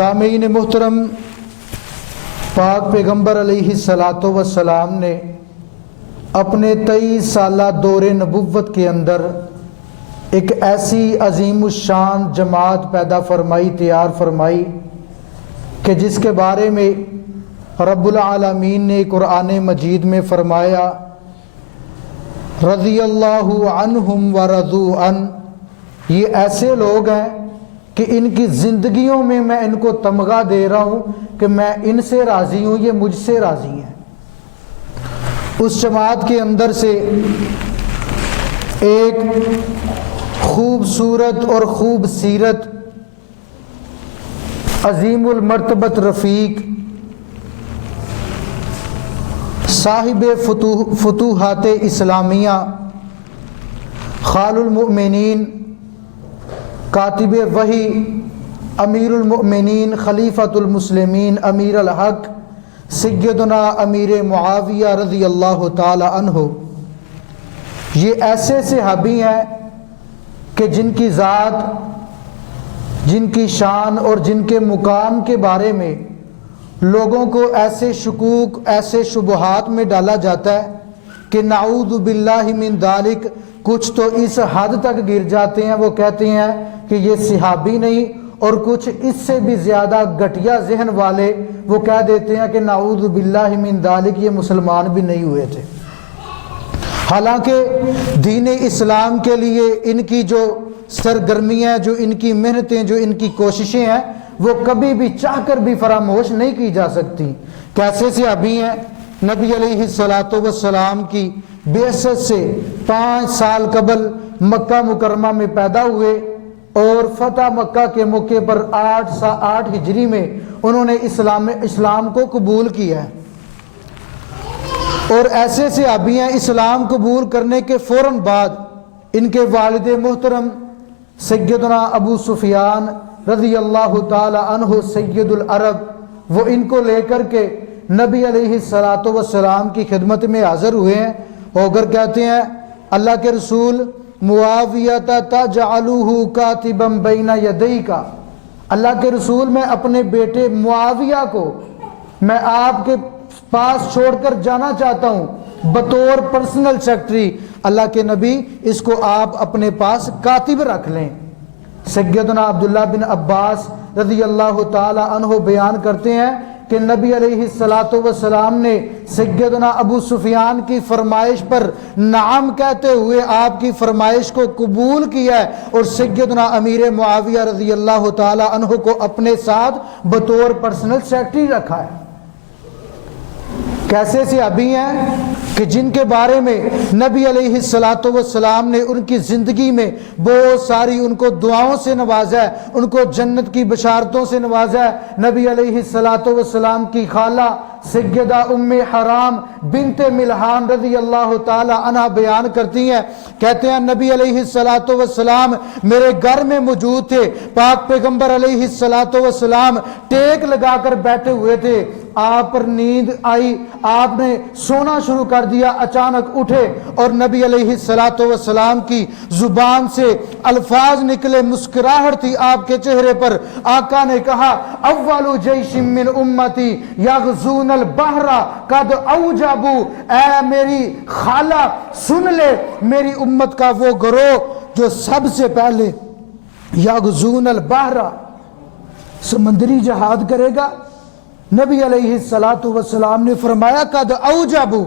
سامعین محترم، پاک پیغمبر علیہ الصلاۃ والسلام نے اپنے 23 سالہ دور نبوت کے اندر ایک ایسی عظیم الشان جماعت پیدا فرمائی، تیار فرمائی کہ جس کے بارے میں رب العالمین نے قرآن مجید میں فرمایا رضی اللہ عنہم ورضوا عنہ، یہ ایسے لوگ ہیں کہ ان کی زندگیوں میں میں ان کو تمغہ دے رہا ہوں کہ میں ان سے راضی ہوں، یہ مجھ سے راضی ہیں۔ اس جماعت کے اندر سے ایک خوبصورت اور خوب سیرت عظیم المرتبت رفیق صاحب فتوحات اسلامیہ، خال المؤمنین، کاتب وحی، امیر المؤمنین، خلیفۃ المسلمین، امیر الحق، سیدنا امیر معاویہ رضی اللہ تعالی عنہ، یہ ایسے صحابی ہیں کہ جن کی ذات، جن کی شان اور جن کے مقام کے بارے میں لوگوں کو ایسے شکوک، ایسے شبہات میں ڈالا جاتا ہے کہ نعوذ باللہ من ذالک، کچھ تو اس حد تک گر جاتے ہیں، وہ کہتے ہیں کہ یہ صحابی نہیں، اور کچھ اس سے بھی زیادہ گھٹیا ذہن والے وہ کہہ دیتے ہیں کہ نعوذ باللہ من ذالک، یہ مسلمان بھی نہیں ہوئے تھے۔ حالانکہ دین اسلام کے لیے ان کی جو سرگرمیاں، جو ان کی محنتیں، جو ان کی کوششیں ہیں، وہ کبھی بھی چاہ کر بھی فراموش نہیں کی جا سکتی۔ کیسے صحابی ہیں؟ نبی علیہ الصلوۃ والسلام کی بعثت سے 5 سال قبل مکہ مکرمہ میں پیدا ہوئے، اور فتح مکہ کے موقع پر 8 ہجری میں انہوں نے اسلام کو قبول کیا ہے۔ اور ایسے صحابی ہیں اسلام قبول کرنے کے فوراً بعد ان کے والد محترم سیدنا ابو سفیان رضی اللہ تعالی عنہ سید العرب، وہ ان کو لے کر کے نبی علیہ الصلوۃ والسلام کی خدمت میں حاضر ہوئے ہیں، ہو کر کہتے ہیں اللہ کے رسول معاویہ تجعلہ کاتبا بین یدیک، اللہ کے رسول میں اپنے بیٹے معاویہ کو میں آپ کے پاس چھوڑ کر جانا چاہتا ہوں بطور پرسنل سیکرٹری، اللہ کے نبی اس کو آپ اپنے پاس کاتب رکھ لیں۔ سیدنا عبداللہ بن عباس رضی اللہ تعالی عنہ بیان کرتے ہیں کہ نبی علیہ الصلوۃ والسلام نے سیدنا ابو سفیان کی فرمائش پر نعم کہتے ہوئے آپ کی فرمائش کو قبول کیا ہے، اور سیدنا امیر معاویہ رضی اللہ تعالی عنہ کو اپنے ساتھ بطور پرسنل سیکرٹری رکھا ہے۔ کیسے صحابی ہیں کہ جن کے بارے میں نبی علیہ الصلوۃ والسلام نے ان کی زندگی میں بہت ساری ان کو دعاؤں سے نوازا ہے، ان کو جنت کی بشارتوں سے نوازا ہے۔ نبی علیہ الصلوۃ والسلام کی خالہ سیدہ ام حرام بنت ملحان رضی اللہ تعالی عنہ بیان کرتی ہیں، کہتے ہیں نبی علیہ الصلوۃ والسلام میرے گھر میں موجود تھے، پاک پیغمبر علیہ الصلوۃ والسلام ٹیک لگا کر بیٹھے ہوئے تھے، آپ پر نیند آئی، آپ نے سونا شروع کر دیا، اچانک اٹھے اور نبی علیہ الصلوۃ والسلام کی زبان سے الفاظ نکلے، مسکراہٹ تھی آپ کے چہرے پر۔ آقا نے کہا اول جیش من امتی یغزون البحر قد اوجبوا، اے میری خالہ سن لے، میری امت کا وہ گروہ جو سب سے پہلے یغزون البحر، سمندری جہاد کرے گا۔ نبی علیہ الصلوۃ والسلام نے فرمایا قد اوجبوا،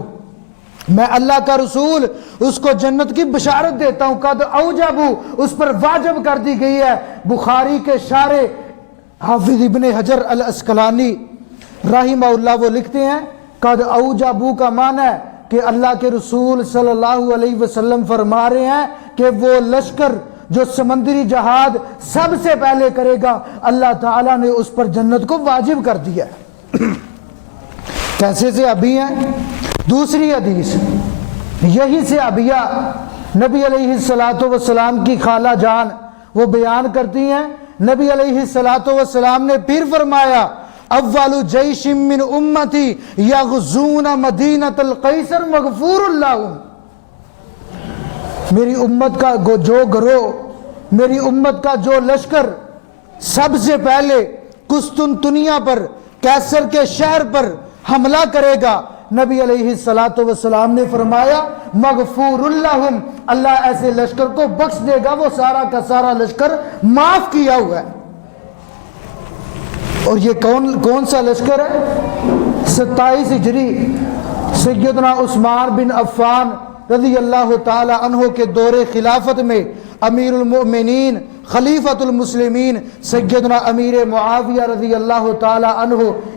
میں اللہ کا رسول اس کو جنت کی بشارت دیتا ہوں، قد اوجبوا اس پر واجب کر دی گئی ہے۔ بخاری کے شارح حافظ ابن حجر الاسقلانی رحمہ اللہ وہ لکھتے ہیں قد اوجبوا کا معنی ہے کہ اللہ کے رسول صلی اللہ علیہ وسلم فرما رہے ہیں کہ وہ لشکر جو سمندری جہاد سب سے پہلے کرے گا، اللہ تعالیٰ نے اس پر جنت کو واجب کر دیا ہے۔ کیسے سے ابھی ہیں؟ دوسری حدیث یہی سے ابیہ نبی علیہ الصلوۃ والسلام کی خالہ جان وہ بیان کرتی ہیں، نبی علیہ الصلوۃ والسلام نے پھر فرمایا اول جیش من امتی یغزون مدینۃ القیصر مغفور اللہ، میری امت کا جو گروہ، میری امت کا جو لشکر سب سے پہلے قسطنطنیہ پر، کیسر کے شہر پر حملہ کرے گا، نبی علیہ السلام نے فرمایا مغفور لہم، اللہ ایسے لشکر کو بخش دے گا، وہ سارا کا سارا لشکر معاف کیا ہوا ہے۔ اور یہ کون سا لشکر ہے؟ 27 ہجری سیدنا عثمان بن عفان رضی اللہ تعالی عنہ کے دور خلافت میں امیر المؤمنین خلیفۃ المسلمین سیدنا امیر معاویہ رضی اللہ تعالی عنہ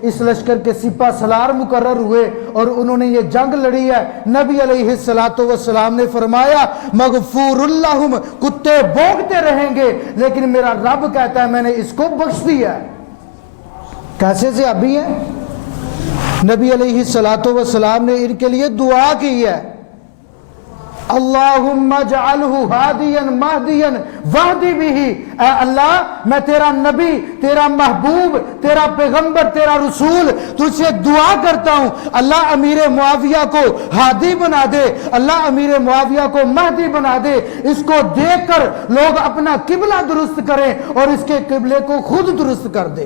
اس لشکر کے سپہ سالار مقرر ہوئے اور انہوں نے یہ جنگ لڑی ہے۔ نبی علیہ السلام نے فرمایا مغفور لہم، کتے بھونکتے رہیں گے لیکن میرا رب کہتا ہے میں نے اس کو بخش دیا ہے۔ کیسے سے ابھی ہیں؟ نبی علیہ السلام نے ان کے لیے دعا کی ہے، اللہم اجعلہ ہادیا مہدیا واہدی بہ، اے اللہ میں تیرا نبی، تیرا محبوب، تیرا پیغمبر، تیرا رسول تجھ سے دعا کرتا ہوں، اللہ امیر معاویہ کو ہادی بنا دے، اللہ امیر معاویہ کو مہدی بنا دے، اس کو دیکھ کر لوگ اپنا قبلہ درست کریں اور اس کے قبلے کو خود درست کر دے۔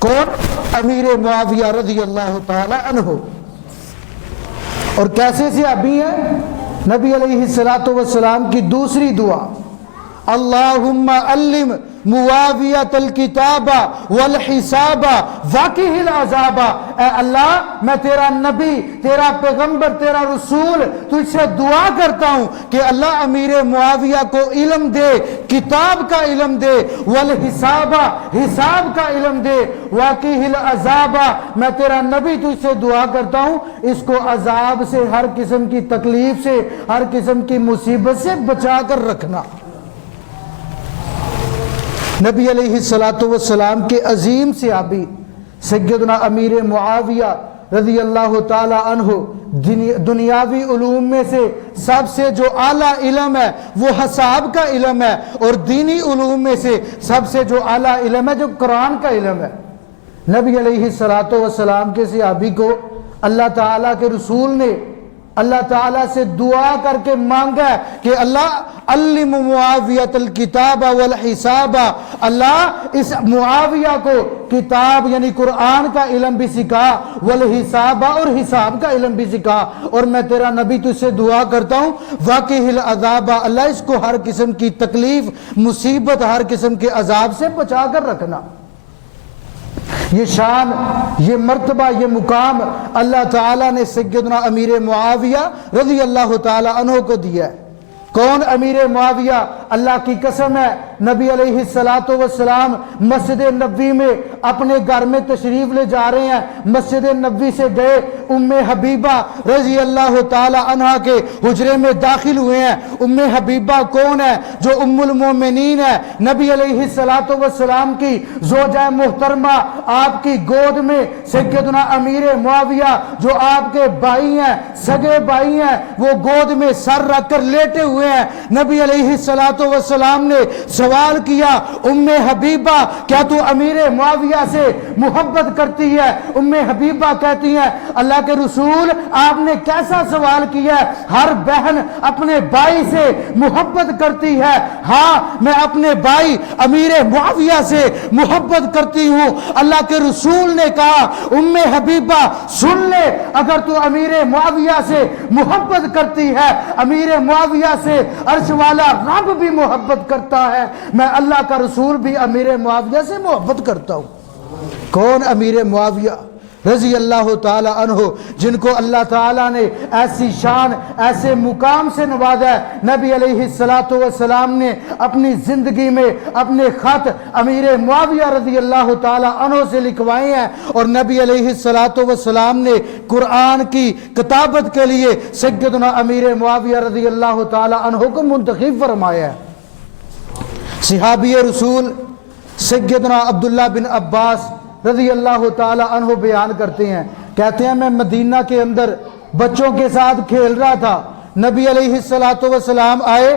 کون؟ امیر معاویہ رضی اللہ تعالی عنہ۔ اور کیسے سے ابھی ہے؟ نبی علیہ السلام کی دوسری دعا، اللہم علم معاویۃ الکتاب والحساب وقہ العذاب، اے اللہ میں تیرا نبی، تیرا پیغمبر، تیرا رسول تجھ سے دعا کرتا ہوں کہ اللہ امیر معاویہ کو علم دے، کتاب کا علم دے، والحساب حساب کا علم دے، وقہ العذاب میں تیرا نبی تجھ سے دعا کرتا ہوں اس کو عذاب سے، ہر قسم کی تکلیف سے، ہر قسم کی مصیبت سے بچا کر رکھنا۔ نبی علیہ السلام کے عظیم صحابی سیدنا امیر معاویہ رضی اللہ تعالی عنہ دنیاوی علوم میں سے سب سے جو اعلیٰ علم ہے وہ حساب کا علم ہے، اور دینی علوم میں سے سب سے جو اعلیٰ علم ہے جو قرآن کا علم ہے۔ نبی علیہ السلام کے صحابی کو اللہ تعالیٰ کے رسول نے اللہ تعالیٰ سے دعا کر کے مانگا ہے کہ اللہ علم معاویۃ الکتاب والحساب، اللہ اس معاویہ کو کتاب یعنی قرآن کا علم بھی سکھا، والحساب اور حساب کا علم بھی سکھا، اور میں تیرا نبی تجھ سے دعا کرتا ہوں وقہ العذاب، اللہ اس کو ہر قسم کی تکلیف، مصیبت، ہر قسم کے عذاب سے بچا کر رکھنا۔ یہ شان، یہ مرتبہ، یہ مقام اللہ تعالیٰ نے سیدنا امیر معاویہ رضی اللہ تعالیٰ عنہ کو دیا ہے۔ کون امیر معاویہ؟ اللہ کی قسم ہے نبی علیہ السلام مسجد نبوی میں اپنے گھر میں تشریف لے جا رہے ہیں، مسجد نبوی سے گئے، ام حبیبہ رضی اللہ تعالی عنہا کے حجرے میں داخل ہوئے ہیں۔ ام حبیبہ کون ہے؟ جو ام المومنین ہے، نبی علیہ السلام کی زوجہ محترمہ، آپ کی گود میں سیدنا امیر معاویہ جو آپ کے بھائی ہیں، سگے بھائی ہیں، وہ گود میں سر رکھ کر لیٹے ہوئے ہیں۔ نبی علیہ السلام نے سوال کیا، ام حبیبہ کیا تو امیر معاویہ سے محبت کرتی ہے؟ ام حبیبہ کہتی ہیں اللہ کے رسول آپ نے کیسا سوال کیا ہے، ہر بہن اپنے بھائی سے محبت کرتی ہے، ہاں میں اپنے بھائی امیر معاویہ سے محبت کرتی ہوں۔ اللہ کے رسول نے کہا ام حبیبہ سن لے، اگر تو امیر معاویہ سے محبت کرتی ہے، امیر معاویہ سے عرش والا رب بھی محبت کرتا ہے، میں اللہ کا رسول بھی امیر معاویہ سے محبت کرتا ہوں۔ کون؟ امیر معاویہ رضی اللہ تعالی عنہ، جن کو اللہ تعالیٰ نے ایسی شان، ایسے مقام سے نوازا ہے۔ نبی علیہ السلام نے اپنی زندگی میں اپنے خط امیر معاویہ رضی اللہ تعالی عنہ سے لکھوائے ہیں، اور نبی علیہ السلام نے قرآن کی کتابت کے لیے سیدنا امیر معاویہ رضی اللہ تعالی عنہ کو منتخب فرمایا ہے۔ صحابی رسول سیدنا عبداللہ بن عباس رضی اللہ تعالی عنہ بیان کرتے ہیں، کہتے ہیں میں مدینہ کے اندر بچوں کے ساتھ کھیل رہا تھا، نبی علیہ السلام آئے،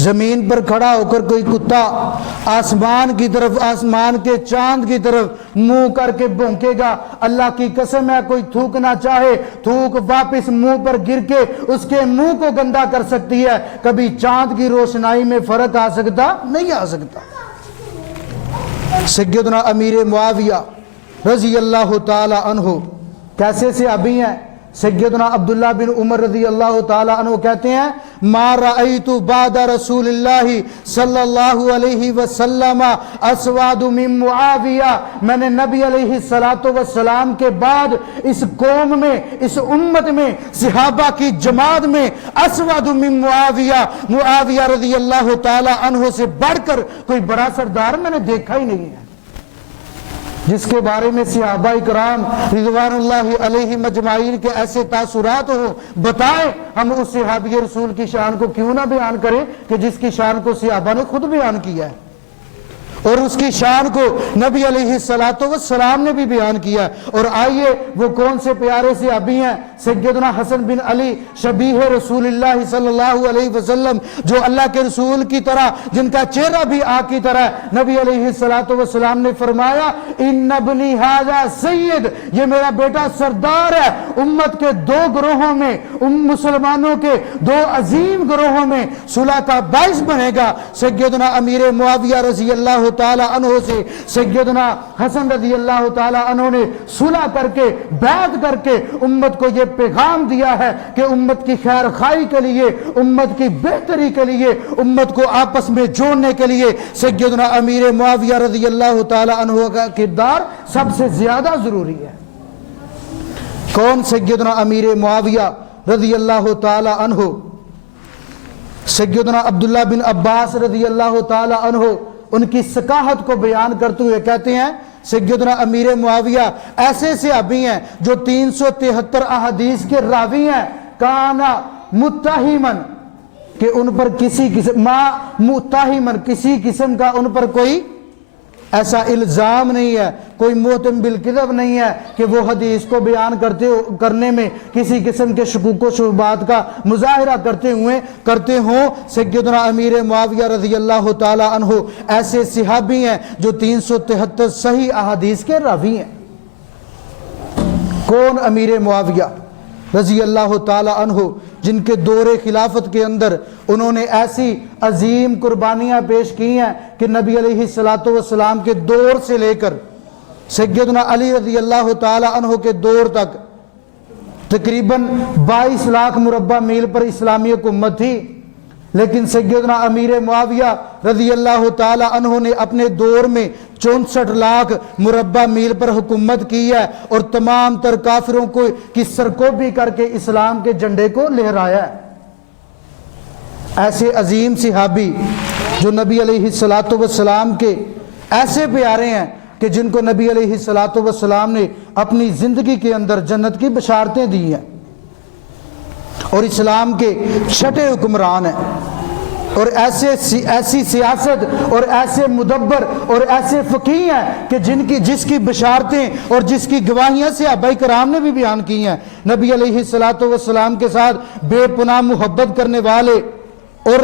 زمین پر کھڑا ہو کر کوئی کتا آسمان کی طرف، آسمان کے چاند کی طرف منہ کر کے بھونکے گا، اللہ کی قسم ہے کوئی تھوکنا چاہے تھوک واپس منہ پر گر کے اس کے منہ کو گندا کر سکتی ہے، کبھی چاند کی روشنائی میں فرق آ سکتا نہیں آ سکتا۔ سیدنا امیر معاویہ رضی اللہ تعالی عنہ کیسے صحابی ہیں؟ سیدنا عبداللہ بن عمر رضی اللہ تعالی عنہ کہتے ہیں ما رأیت بعد رسول اللہ صلی اللہ علیہ وسلم اسواد من معاویہ، میں نے نبی علیہ السلام کے بعد اس قوم میں، اس امت میں، صحابہ کی جماعت میں اسواد من معاویہ، معاویہ رضی اللہ تعالی عنہ سے بڑھ کر کوئی بڑا سردار میں نے دیکھا ہی نہیں ہے، جس کے بارے میں صحابہ اکرام رضوان اللہ علیہ مجمعین کے ایسے تاثرات ہوں۔ بتائیں ہم اس صحابی رسول کی شان کو کیوں نہ بیان کریں کہ جس کی شان کو صحابہ نے خود بیان کیا ہے، اور اس کی شان کو نبی علیہ السلام نے بھی بیان کیا۔ اور آئیے وہ کون سے پیارے صحابی ہیں؟ سیدنا حسن بن علی شبیہ رسول اللہ صلی اللہ علیہ وسلم، جو اللہ کے رسول کی طرح، جن کا چہرہ بھی آگ کی طرح ہے۔ نبی علیہ السلام نے فرمایا ان ابنی ھذا سید، یہ میرا بیٹا سردار ہے، امت کے دو گروہوں میں، مسلمانوں کے دو عظیم گروہوں میں صلح کا باعث بنے گا۔ سیدنا امیر معاویہ رضی اللہ تعالی عنہ سے سیدنا حسن رضی اللہ تعالی عنہ نے صلح کر کے، بیعت کر کے امت کو یہ پیغام دیا ہے کہ امت کی خیر خواہی کے لیے، امت کی بہتری کے لیے، امت کو آپس میں جوڑنے کے لیے سیدنا امیر معاویہ رضی اللہ تعالی عنہ کا کردار سب سے زیادہ ضروری ہے۔ کون سیدنا امیر معاویہ رضی اللہ تعالی عنہ؟ سیدنا عبداللہ بن عباس رضی اللہ تعالی عنہ ان کی ثقافت کو بیان کرتے ہوئے کہتے ہیں سیدنا امیر معاویہ ایسے صحابی ہیں جو 373 احادیث کے راوی ہیں، کانا متہمن، کہ ان پر کسی قسم کا ان پر کوئی ایسا الزام نہیں ہے، کوئی محتم بالکذب نہیں ہے کہ وہ حدیث کو بیان کرنے میں کسی قسم کے شکوک و شبہات کا مظاہرہ کرتے ہوں۔ سیدنا امیر معاویہ رضی اللہ تعالی عنہ ایسے صحابی ہیں جو 373 صحیح احادیث کے راوی ہیں۔ کون امیر معاویہ رضی اللہ تعالی عنہ، جن کے دور خلافت کے اندر انہوں نے ایسی عظیم قربانیاں پیش کی ہیں کہ نبی علیہ السلام کے دور سے لے کر سیدنا علی رضی اللہ تعالی عنہ کے دور تک تقریباً 22 لاکھ مربع میل پر اسلامی حکومت تھی، لیکن سیدنا امیر معاویہ رضی اللہ تعالی عنہ نے اپنے دور میں 64 لاکھ مربع میل پر حکومت کی ہے اور تمام تر کافروں کو کی سرکوبی کر کے اسلام کے جھنڈے کو لہرایا ہے۔ ایسے عظیم صحابی جو نبی علیہ السلام کے ایسے پیارے ہیں کہ جن کو نبی علیہ السلام نے اپنی زندگی کے اندر جنت کی بشارتیں دی ہیں، اور اسلام کے چھٹے حکمران ہیں، اور ایسی سیاست اور ایسے مدبر اور ایسے فقیہ ہیں کہ جس کی بشارتیں اور جس کی گواہیاں صحابہ کرام نے بھی بیان کی ہیں۔ نبی علیہ السلام کے ساتھ بے پناہ محبت کرنے والے، اور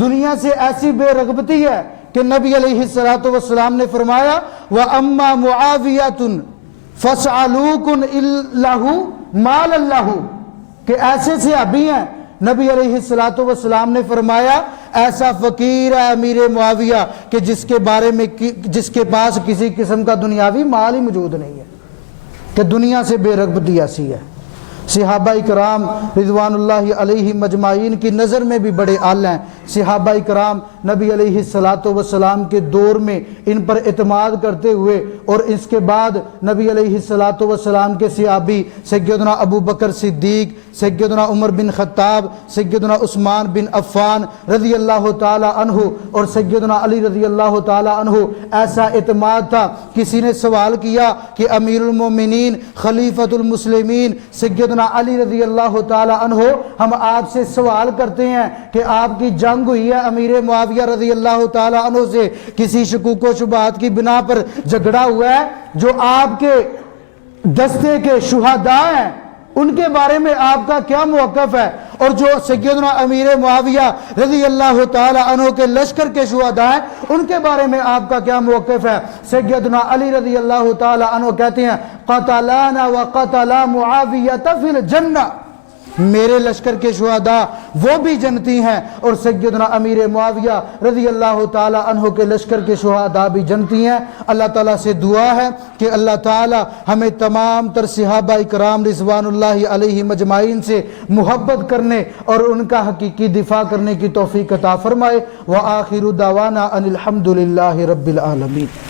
دنیا سے ایسی بے رغبتی ہے کہ نبی علیہ السلام نے فرمایا وَأَمَّا مُعَاوِيَةٌ فَاسْأَلُوكُنْ إِلَّهُ مَالَ اللَّهُ، کہ ایسے صحابی ہیں نبی علیہ السلام نے فرمایا ایسا فقیر ہے امیر معاویہ کہ جس کے پاس کسی قسم کا دنیاوی مال ہی موجود نہیں ہے، کہ دنیا سے بے رغبتی ایسی ہے۔ صحابہ کرام رضوان اللہ علیہ مجمعین کی نظر میں بھی بڑے اعلیٰ ہیں۔ صحابہ کرام نبی علیہ السلام کے دور میں ان پر اعتماد کرتے ہوئے، اور اس کے بعد نبی علیہ السلام کے صحابی سیدنا ابو بکر صدیق، سیدنا عمر بن خطاب، سیدنا عثمان بن عفان رضی اللہ تعالی عنہ اور سیدنا علی رضی اللہ تعالی عنہ ایسا اعتماد تھا۔ کسی نے سوال کیا کہ امیر المومنین خلیفۃ المسلمین سیدنا علی رضی اللہ تعالی عنہ، ہم آپ سے سوال کرتے ہیں کہ آپ کی جنگ ہوئی ہے امیر معاویہ رضی اللہ تعالی عنہ سے، کسی شکوک و شبہات کی بنا پر جھگڑا ہوا ہے، جو آپ کے دستے کے شہداء ہیں ان کے بارے میں آپ کا کیا موقف ہے؟ اور جو سیدنا امیر معاویہ رضی اللہ تعالی عنہ کے لشکر کے شہداء ہیں ان کے بارے میں آپ کا کیا موقف ہے؟ سیدنا علی رضی اللہ تعالی عنہ کہتے ہیں قتلانا وقتلا معاویہ فی الجنہ، میرے لشکر کے شہداء وہ بھی جنتی ہیں اور سیدنا امیر معاویہ رضی اللہ تعالی عنہ کے لشکر کے شہداء بھی جنتی ہیں۔ اللہ تعالیٰ سے دعا ہے کہ اللہ تعالیٰ ہمیں تمام تر صحابہ اکرام رضوان اللہ علیہ مجمعین سے محبت کرنے اور ان کا حقیقی دفاع کرنے کی توفیق عطا فرمائے۔ وآخر دعوانا ان الحمد للہ رب العالمین۔